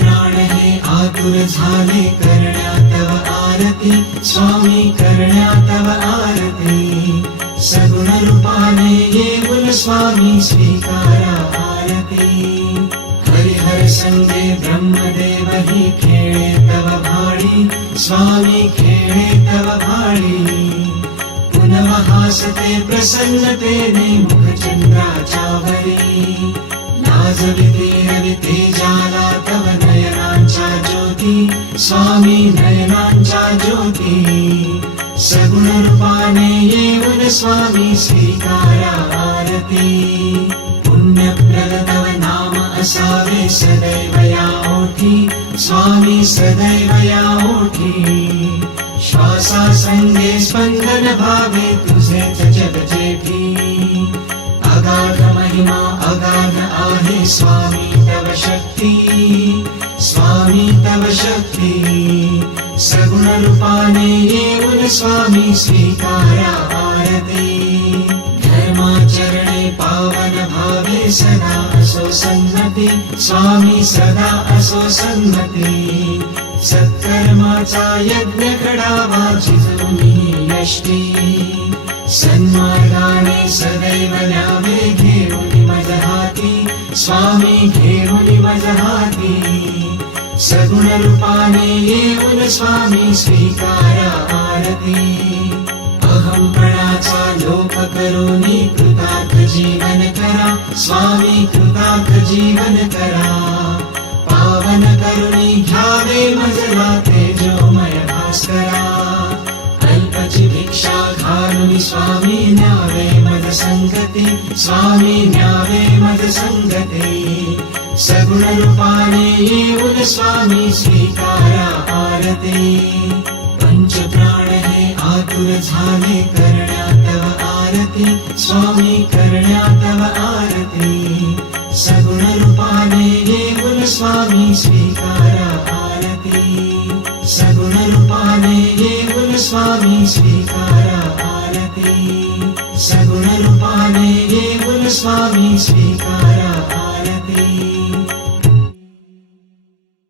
प्राण हे आतुर झाले करण्या तव आरती स्वामी करण्या तव आरती सगुण रूपाने येऊन स्वामी स्वीकारा आरती हरिहर संगे ब्रह्मदेव ही खेळे तव भाळी स्वामी खेळे तव भाळी पुनव हासते प्रसन्नतेने मुखचंद्राच्यावरी लाजविते रविते जाला तव नयनांच्या ज्योती स्वामी नयनांच्या ज्योती सगुण रूपाने येऊन स्वामी स्वीकारा आरती पुण्यप्रद तव नाम असावे सदैव या ओठी स्वामी सदैव या ओठी श्वासा संगे स्पंदन भावे तुझेच जग जेठी अगाध महिमा अगाध आहे स्वामी तव शक्ती स्वामी तव शक्ती सगुण रूपाने येऊन स्वामी स्वीकारा आरती धर्माचरणे पावन भावे सदा असो सन्मती स्वामी सदा असो सन्मती सत्कर्माचा यज्ञ घडावा जिजूनी यष्टी सन्मार्गाने सदैव न्यावे घेऊन मज हाती स्वामी घेऊन मज हाती सगुण रूपाने येऊन स्वामी स्वीकारा आरती अहंपणाचा लोप करुनी कृतार्थ जीवन करा स्वामी कृतार्थ जीवन करा पावन करुणी घ्यावे मजला तेजोमय भास्करा अल्पची भिक्षा घालून स्वामी न्यावे मज संगती स्वामी न्यावे मज संगती सगुण रूपाने येऊन स्वामी स्वीकारा आरती पंचप्राण हे आतुर झाले करण्या तव आरती स्वामी करण्या तव आरती सगुण रूपाने येऊन स्वामी स्वीकारा आरती सगुण रूपाने येऊन स्वामी स्वीकारा आरती सगुण रूपाने येऊन स्वामी स्वीकारा